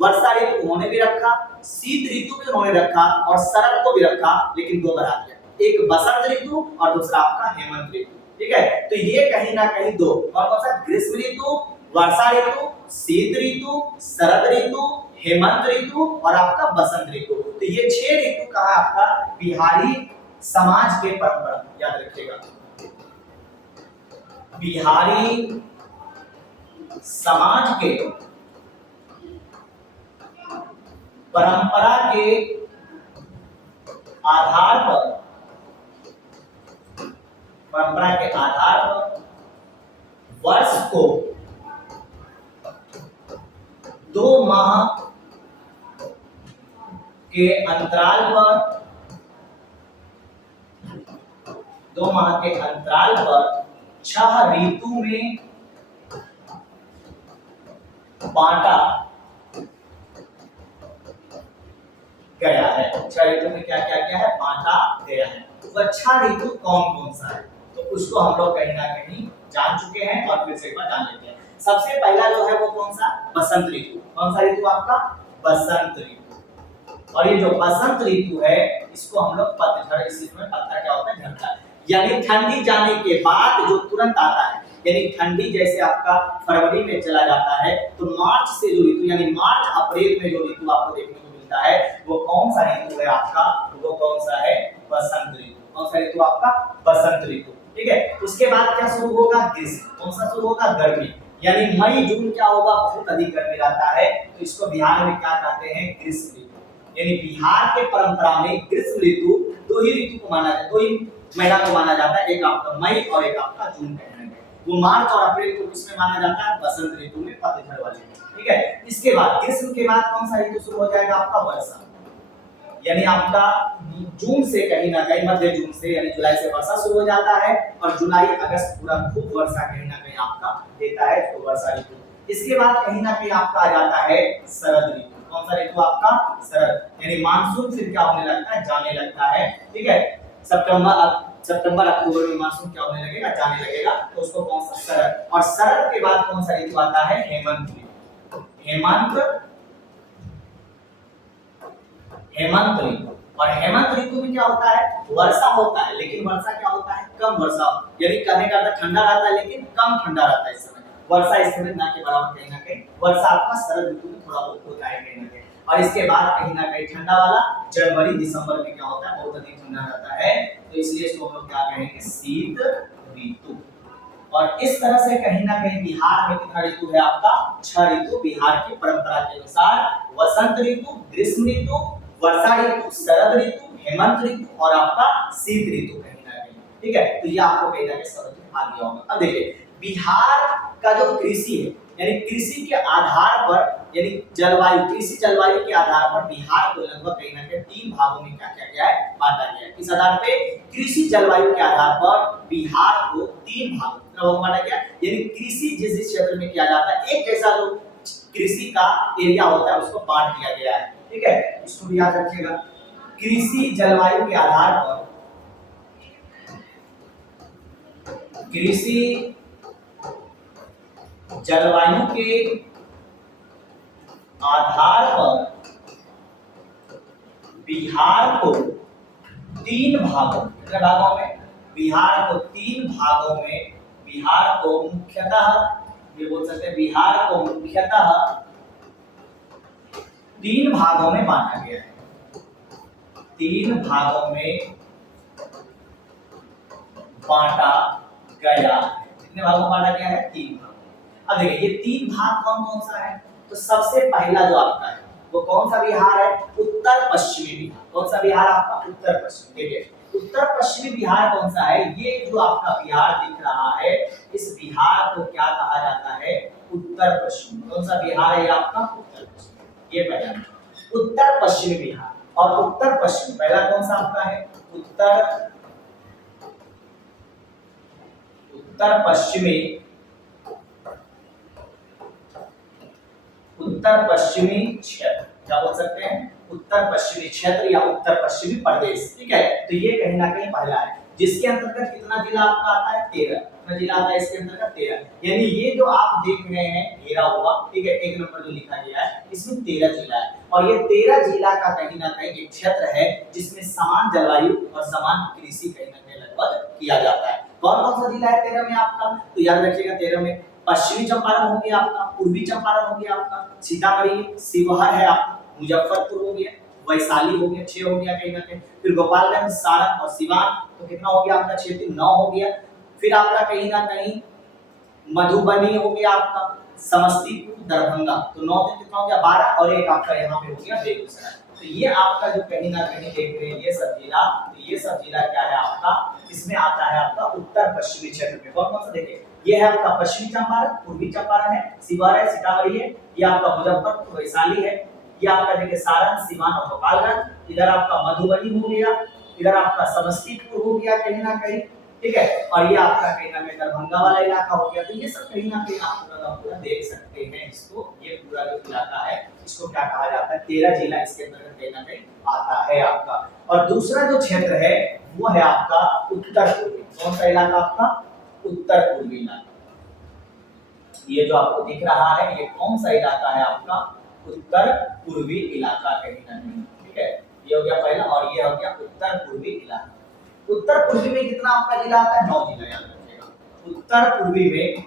वर्षा ऋतु उन्होंने भी रखा, शीत ऋतु भी उन्होंने रखा, और शरद को भी रखा, लेकिन 2 बढ़ा दिया, एक बसंत ऋतु और दूसरा आपका हेमंत ऋतु। ठीक है, तो ये कहीं ना कहीं 2, कौन कौन सा, ग्रीष्म ऋतु, वर्षा ऋतु, शीत ऋतु, शरद ऋतु, हेमंत ऋतु और आपका बसंत ऋतु। तो ये 6 ऋतु कहा आपका बिहारी समाज के परंपरा, याद रखिएगा, बिहारी समाज के परंपरा के आधार पर, परंपरा के आधार पर वर्ष को 2 माह के अंतराल पर, 2 माह के अंतराल पर 6 ऋतु में बांटा गया है। 6 ऋतु में क्या क्या गया है, बांटा गया है। तो अच्छा ऋतु कौन कौन सा है, तो उसको हम लोग कहीं ना कहीं जान चुके हैं और फिर से एक बार जान लेते हैं। सबसे पहला जो है वो कौन सा, बसंत ऋतु। कौन सा ऋतु आपका, बसंत ऋतु। और ये जो बसंत ऋतु है इसको हम लोग पतझड़, इसमें पत्ता क्या होता है, झड़ता है, यानी ठंडी जाने के बाद जो तुरंत आता है। यानी ठंडी जैसे आपका फरवरी में चला जाता है तो मार्च से जो ऋतु, यानी मार्च अप्रैल में जो ऋतु आपको देखने को मिलता है वो कौन सा ऋतु है आपका, वो कौन सा है, बसंत ऋतु। कौन सा ऋतु आपका, बसंत ऋतु। ठीक है, उसके बाद क्या शुरू होगा, ग्रीष्म। कौन सा शुरू होगा, गर्मी। यानी मई जून क्या होगा, बहुत अधिक गर्मी रहता है, तो इसको बिहार में क्या कहते हैं, ग्रीष्म ऋतु। यानी बिहार के परंपरा में ग्रीष्म ऋतु 2 ही ऋतु को माना जाता है, 2 ही महीना को माना जाता है, एक आपका मई और एक आपका जून कहते हैं। वो मार्च और अप्रैल को किसमें माना जाता है, बसंत ऋतु में, पतझड़ वाले। ठीक है, इसके बाद ग्रीष्म के बाद कौन सा ऋतु शुरू हो जाएगा आपका, वर्षा। यानी आपका जून से कहीं ना कहीं, मध्य जून से यानी जुलाई से वर्षा शुरू हो जाता है और जुलाई अगस्त पूरा खूब वर्षा कहीं ना कहीं आपका देता है, तो वर्षा ऋतु। इसके बाद कहीं ना कहीं आपका आ जाता है शरद ऋतु। कौन सा ऋतु आपका, शरद। यानी मानसून फिर क्या होने लगता है, जाने लगता है। ठीक है, सितंबर अक्टूबर में मानसून क्या होने लगेगा, जाने लगेगा, तो उसको कौन सा, शरद। और शरद के बाद कौन सा ऋतु आता है, हेमंत ऋतु। हेमंत ऋतु। और हेमंत ऋतु में क्या होता है, वर्षा होता है, लेकिन वर्षा क्या होता है, कम वर्षा। यानी कहने का अर्थ ठंडा रहता है लेकिन कम ठंडा रहता है इस समय। वर्षा इस समय ना के बराबर कहीं ना कहीं वर्षा आपका शरद ऋतु में थोड़ा बहुत होता है कहीं ना कहीं। और इसके बाद कहीं ना कहीं ठंडा वाला जनवरी दिसंबर में क्या होता है, बहुत अधिक ठंडा रहता है, तो इसलिए इसको हम लोग क्या कहेंगे, शीत ऋतु। और इस तरह से कहीं ना कहीं बिहार में कितना ऋतु है आपका, 6 ऋतु बिहार की परंपरा के अनुसार, वसंत ऋतु, ग्रीष्म ऋतु, वर्षा ऋतु, शरद ऋतु, हेमंत ऋतु और आपका शीत ऋतु कहीं ना कहीं। ठीक है, तो ये आपको कहीं ना कहीं समझ में आ गया होगा। अब देखिए बिहार का जो कृषि है, यानी कृषि के आधार पर, यानी जलवायु, कृषि जलवायु के आधार पर बिहार को लगभग कहीं ना कहीं 3 भागों में क्या किया गया है, बांटा गया है। इस आधार पे कृषि जलवायु के आधार पर बिहार को 3 भागों में बांटा गया। यानी कृषि जिस क्षेत्र में किया जाता है, एक जैसा जो कृषि का एरिया होता है उसको बांट दिया गया है। ठीक है, इसको भी याद रखिएगा। कृषि जलवायु के आधार पर, कृषि जलवायु के आधार पर बिहार को 3 भागों, कितने भागों में, बिहार को 3 भागों में, बिहार को मुख्यतः, ये बोल सकते हैं बिहार को मुख्यतः 3 भागों में बांटा गया है। 3 भागों में बांटा गया। कितने भागों में बांटा गया है, 3 भागों। अब देखिए ये 3 भाग कौन कौन सा है, तो सबसे पहला जो आपका है वो कौन सा बिहार है, उत्तर पश्चिमी बिहार। कौन सा बिहार आपका, उत्तर पश्चिम। देखिए उत्तर पश्चिमी बिहार कौन सा है, ये जो आपका बिहार दिख रहा है, इस बिहार को क्या कहा जाता है, उत्तर पश्चिम। कौन सा बिहार है ये आपका, उत्तर पश्चिम। ये पहला उत्तर पश्चिमी बिहार। और उत्तर पश्चिम पहला कौन सा आपका है, उत्तर पश्चिमी क्षेत्र, क्या बोल सकते हैं, उत्तर पश्चिमी क्षेत्र या उत्तर पश्चिमी प्रदेश। ठीक है, तो ये कहीं ना कहीं पहला है, जिसके अंतर्गत कितना जिला आपका आता है, 13। कितना जिला आता है इसके अंतर्गत, 13। यानी ये जो आप देख रहे हैं घेरा हुआ, ठीक है, 1 नंबर जो लिखा गया है इसमें 13 जिला है। और ये 13 जिला का कहीं ना कहीं एक क्षेत्र है जिसमें समान जलवायु और समान कृषि कहीं ना कहीं लगभग किया जाता है। कौन कौन सा जिला है 13 में आपका, तो याद रखिएगा 13 में पश्चिमी चंपारण हो गया आपका, पूर्वी चंपारण हो गया आपका, सीतामढ़ी, शिवहर है आपका, मुजफ्फरपुर हो गया, वैशाली हो गया, 6 हो गया कहीं ना कहीं, फिर गोपालगंज, सारण और सिवान, तो कितना हो गया आपका, 6 3 9 हो गया। फिर आपका कहीं ना कहीं मधुबनी हो गया आपका, समस्तीपुर, दरभंगा। तो 9 दिन कितना हो गया 12 और एक आपका यहाँ पे हो गया बेगूसराय। तो ये आपका जो कहीं ना कहीं देख रहे हैं ये सब जिला, तो ये सब जिला क्या है आपका, इसमें आता है आपका उत्तर पश्चिमी क्षेत्र में। कौन कौन सा देखिए, ये है आपका पश्चिमी चंपारण, पूर्वी चंपारण है, शिवहर है, सीतामढ़ी है, ये आपका मुजफ्फरपुर, वैशाली है, ये आपका देखिए सारण, सीवान और गोपालगंज, इधर आपका मधुबनी हो गया, इधर आपका समस्तीपुर हो गया कहीं ना कहीं, ठीक है, और ये आपका कहीं ना कहीं दरभंगा वाला इलाका हो गया। तो ये सब कहीं ना कहीं आप पूरा देख सकते हैं इसको, ये पूरा जो इलाका है इसको क्या कहा जाता है, 13 जिला इसके अंदर कहीं ना कहीं आता है आपका। और दूसरा जो क्षेत्र है वो है आपका उत्तर पूर्वी। कौन सा इलाका आपका, उत्तर पूर्वी इलाका। ये जो आपको दिख रहा है ये कौन सा इलाका है आपका, उत्तर पूर्वी इलाका कहीं ना कहीं, ठीक है, ये हो गया पहला, और ये हो गया उत्तर पूर्वी इलाका। उत्तर पूर्वी में कितना आपका जिला आता है, 9 जिला, याद रखिएगा। उत्तर पूर्वी में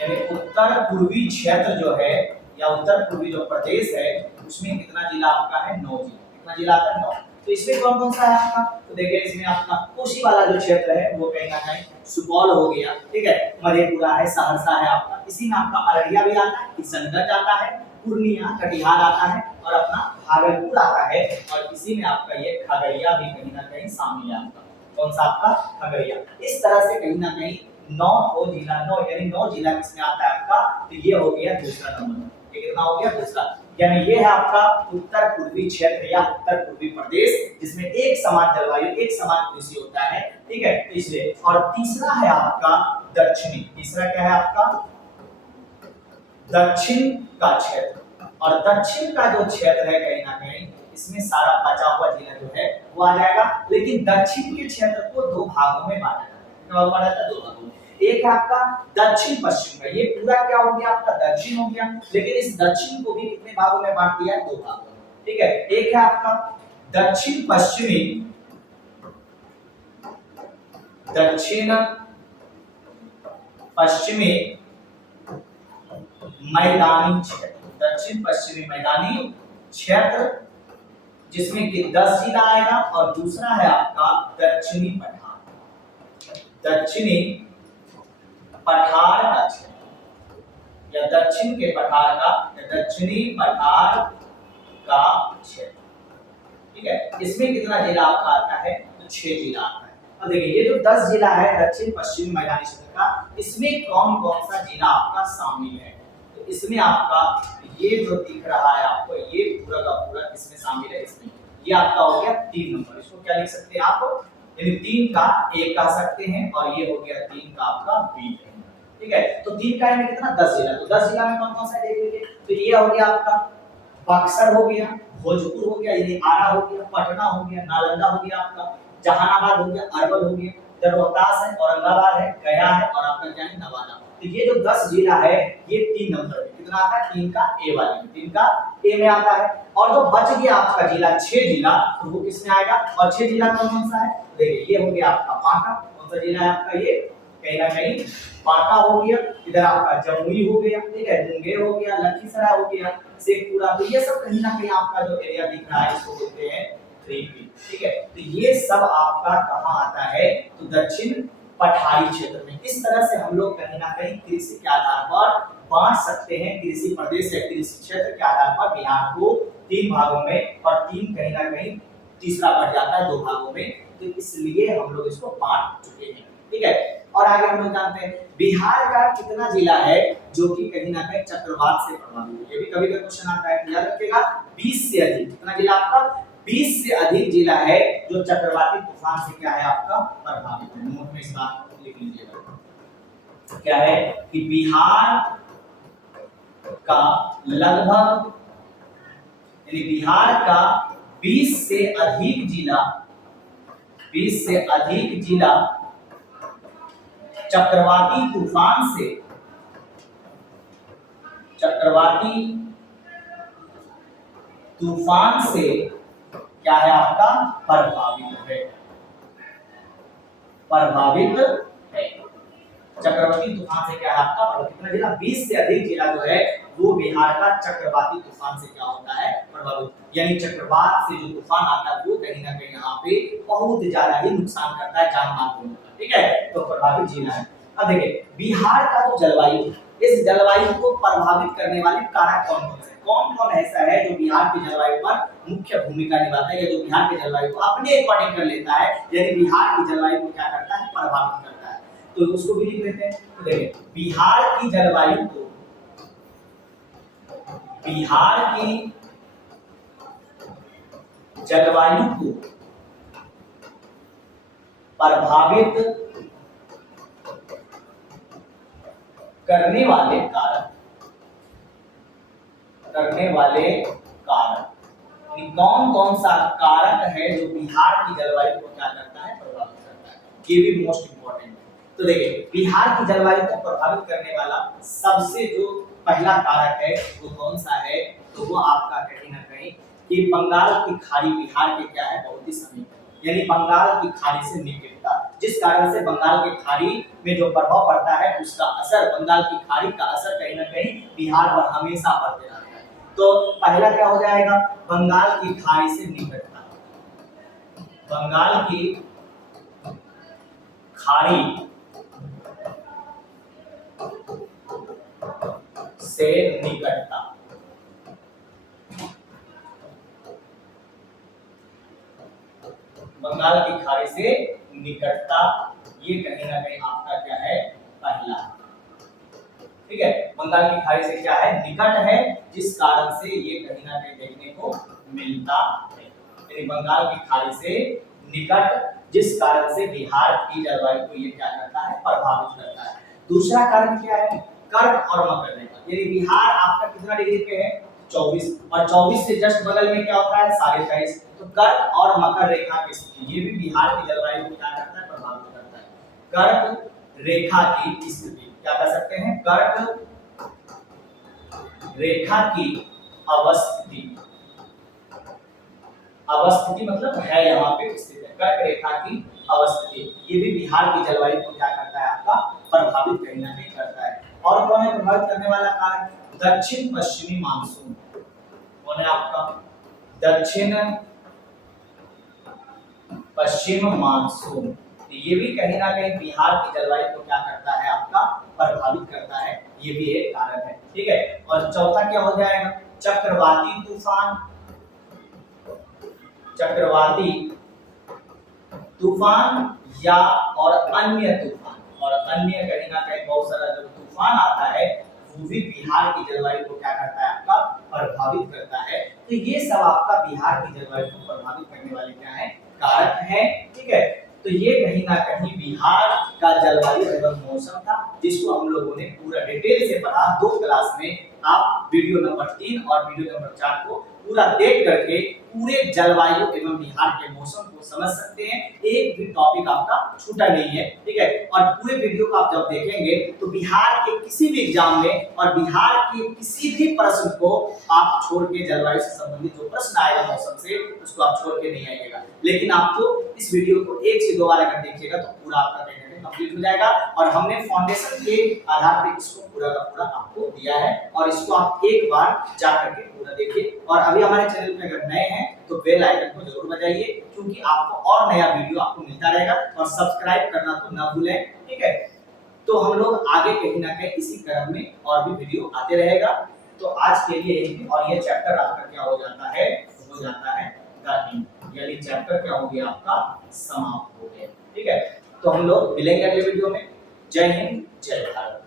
यानी उत्तर पूर्वी क्षेत्र जो है या उत्तर पूर्वी जो प्रदेश है उसमें कितना जिला आपका है, 9 जिला। कितना जिला आता है, 9। तो इसमें कौन कौन सा है आपका, तो देखिए इसमें आपका कोसी वाला जो क्षेत्र है वो कहीं ना कहीं सुपौल हो गया, ठीक है, मधेपुरा है, सहरसा है आपका, इसी में आपका अररिया भी आता है, किशनगंज आता है, पूर्णिया, कटिहार आता है और अपना भागलपुर आता है, और इसी में आपका ये खगड़िया भी कहीं ना कहीं शामिल है आपका। कौन सा आपका, खगड़िया। इस तरह से कहीं ना कहीं 9 जिला, 9 यानी 9 जिला किसमें आता है आपका, तो ये हो गया दूसरा नंबर। ये कितना हो गया, दूसरा, यानी ये है आपका उत्तर पूर्वी क्षेत्र या उत्तर पूर्वी प्रदेश, जिसमें एक समान जलवायु, एक समान कृषि होता है, ठीक है, इसलिए। और तीसरा है आपका दक्षिणी। तीसरा क्या है आपका, दक्षिण का क्षेत्र। और दक्षिण का जो क्षेत्र है कहीं ना कहीं इसमें सारा बचा हुआ जिला जो है वो आ जाएगा, लेकिन दक्षिण के क्षेत्र को 2 भागों में बांटा जाता है। कितना बांटा जाता है, 2 भागों में। एक है आपका दक्षिण पश्चिम का, ये पूरा क्या हो गया आपका दक्षिण हो गया, लेकिन इस दक्षिण को भी कितने भागों में बांट दिया है, 2 भागों में, ठीक है। एक है आपका दक्षिण पश्चिमी, दक्षिण पश्चिमी मैदानी क्षेत्र, दक्षिण पश्चिमी मैदानी क्षेत्र, जिसमें कि 10 जिला आएगा, और दूसरा है आपका दक्षिणी पठार, दक्षिणी पठार का क्षेत्र या दक्षिण के पठार का या दक्षिणी पठार का क्षेत्र, ठीक है। इसमें कितना जिला आपका आता है, तो 6 जिला आता है। अब देखिए ये जो 10 जिला है दक्षिण पश्चिमी मैदानी क्षेत्र का, इसमें कौन कौन सा जिला आपका शामिल है, तो इसमें आपका ये जो दिख रहा है आपको, ये पूरा का पूरा इसमें शामिल है। इसमें ये आपका हो गया 3 नंबर। इसको क्या लिख सकते हैं आप, यानी 3 का 1 कह सकते हैं, और ये हो गया 3 का आपका बी, ठीक है। तो 3 का यानी कितना, 10 जिला। तो 10 जिला में कौन कौन सा देख लीजिए, तो ये हो गया आपका बक्सर हो गया, भोजपुर हो गया, यानी आरा हो गया, पटना हो गया, नालंदा हो गया आपका, जहानाबाद हो गया, अरवल हो गया, इधर रोहतास है, औरंगाबाद है, गया है, और आपका क्या है, नवादा। तो ये जो 10 जिला है ये 3 नंबर में कितना आता है, 3 का ए वाले में, 3 का ए में आता है। और जो बच गया आपका जिला 6 जिला, तो वो किसमें आएगा, और 6 जिला कौन कौन सा है, देखिए ये हो गया आपका बांका। कौन सा जिला है आपका, ये कहीं ना कहीं बांका हो गया, इधर आपका जमुई हो गया, ठीक है, मुंगेर हो गया, लखीसराय हो गया, शेखपुरा। तो ये सब कहीं ना कहीं आपका जो एरिया दिख रहा है इसको बोलते हैं 3P, ठीक है। तो ये सब आपका कहां आता है, तो दक्षिण पठारी क्षेत्र में। इस तरह से हम लोग कहीं ना कहीं कृषि के आधार पर बांट सकते हैं, कृषि प्रदेश या कृषि क्षेत्र के आधार पर बिहार को 3 भागों में, और 3 कहीं ना कहीं तीसरा बढ़ जाता है 2 भागों में, तो इसलिए हम लोग इसको बांट चुके हैं, ठीक है। और आगे हम लोग जानते हैं बिहार का कितना जिला है जो कि कहीं ना कहीं चक्रवात से प्रभावित है। ये भी कभी कभी क्वेश्चन आता है, याद रखिएगा 20 से अधिक, कितना जिला आपका, 20 से अधिक जिला है जो चक्रवाती तूफान से क्या है आपका प्रभावित है। नोट में इस बात को लिख लीजिएगा, क्या है कि बिहार का लगभग, यानी बिहार का 20 से अधिक जिला, 20 से अधिक जिला चक्रवाती तूफान से, चक्रवाती तूफान से क्या है आपका प्रभावित है, प्रभावित है। चक्रवाती तूफान से क्या है आपका प्रभावित जिला, 20 से अधिक जिला जो है वो बिहार का चक्रवाती तूफान से क्या होता है प्रभावित, यानी चक्रवात से जो तूफान आता है वो कहीं ना कहीं यहाँ पे बहुत ज्यादा ही नुकसान करता है जान माल को, ठीक है, तो प्रभावित जिला है। अब देखिए बिहार का जो जलवायु, इस जलवायु को प्रभावित करने वाले कारक कौन कौन से, कौन कौन ऐसा है जो बिहार की जलवायु पर मुख्य भूमिका निभाता है, या जो बिहार की जलवायु को अपने अकॉर्डिंग कर लेता है, यानी बिहार की जलवायु को क्या करता है, प्रभावित करता है। तो उसको भी लिख लेते हैं। तो देखिए बिहार की जलवायु को, बिहार की जलवायु को प्रभावित करने वाले कारक, कौन कौन सा कारक है जो बिहार की जलवायु को क्या करता है, प्रभावित करता है, ये भी मोस्ट इंपॉर्टेंट है। तो देखिए बिहार की जलवायु को प्रभावित करने वाला सबसे जो पहला कारक है वो कौन सा है, तो वो आपका कहीं ना कहीं कि बंगाल की खाड़ी बिहार के क्या है, बहुत ही समीप है, यानी बंगाल की खाड़ी से निकटता, जिस कारण से बंगाल की खाड़ी में जो प्रभाव पड़ता है उसका असर, बंगाल की खाड़ी का असर कहीं ना कहीं बिहार पर हमेशा पड़ते रहता है। तो पहला क्या हो जाएगा, बंगाल की खाड़ी से निकटता, बंगाल की खाड़ी से निकटता, बंगाल की खाड़ी से निकटता, ये कहीं ना कहीं आपका क्या है, पहला, ठीक है, बंगाल की खाड़ी से क्या है, निकट है, जिस कारण से ये कहीं ना कहीं देखने को मिलता है, यानी बंगाल की खाड़ी से निकट, जिस कारण से बिहार की जलवायु को ये क्या करता है, प्रभावित करता है। दूसरा कारण क्या है, कर्क और मकर रेखा, यानी बिहार आपका कितना डिग्री पे है, 24, और 24 से जस्ट बगल में क्या होता है, 23.5, तो कर्क और मकर रेखा की स्थिति, ये भी बिहार की जलवायु को क्या करता है, प्रभावित करता है। कर्क रेखा की स्थिति क्या कर सकते हैं, कर्क रेखा की अवस्थिति, अवस्थिति मतलब है यहाँ पे स्थित है, कर्क रेखा की अवस्थिति, ये भी बिहार की जलवायु को क्या करता है, आपका प्रभावित कहीं ना कहीं करता है। और कौन है प्रभावित करने वाला कारक, दक्षिण पश्चिमी मानसून, कौन है आपका, दक्षिण पश्चिम मानसून, तो ये भी कहीं ना कहीं बिहार की जलवायु को क्या करता है, आपका प्रभावित करता है, ये भी एक कारण है, ठीक है। और चौथा क्या हो जाएगा, चक्रवाती तूफान, चक्रवाती तूफान या और अन्य तूफान, और अन्य कहीं ना कहीं बहुत सारा जो तूफान आता है वो भी बिहार की जलवायु को क्या करता है, आपका प्रभावित करता है। तो ये सब आपका बिहार की जलवायु को प्रभावित करने वाले क्या है, कारक है, ठीक है। तो ये कहीं ना कहीं बिहार का जलवायु एवं मौसम था, जिसको हम लोगों ने पूरा डिटेल से पढ़ा 2 क्लास में। आप वीडियो नंबर 3 और वीडियो नंबर 4 को पूरा देख करके पूरे जलवायु एवं बिहार के मौसम को समझ सकते हैं, एक भी टॉपिक आपका छूटा नहीं है, ठीक है। और पूरे वीडियो को आप जब देखेंगे तो बिहार के किसी भी एग्जाम में और बिहार के किसी भी प्रश्न को आप छोड़ के, जलवायु से संबंधित जो प्रश्न आएगा मौसम से, उसको आप छोड़ के नहीं आइएगा। लेकिन आपको इस वीडियो को 1 से 2 बार अगर देखिएगा तो पूरा आपका कंप्लीट हो जाएगा। और हमने फाउंडेशन के आधार पर इसको पूरा का पूरा आपको दिया है, और इसको आप एक बार जा करके पूरा देखिए। और अभी हमारे चैनल पे अगर नए हैं तो बेल आइकन को जरूर बजाइए, क्योंकि आपको और नया वीडियो आपको मिलता रहेगा, और सब्सक्राइब करना तो ना भूलें, ठीक है। तो हम लोग आगे कहीं ना कहीं इसी क्रम में और भी वीडियो आते रहेगा। तो आज के लिए यही, और ये चैप्टर आपका क्या हो जाता है, हो जाता है यानी चैप्टर क्या हो गया, आपका समाप्त हो गया, ठीक है। तो हम लोग मिलेंगे अगले वीडियो में। जय हिंद, जय भारत।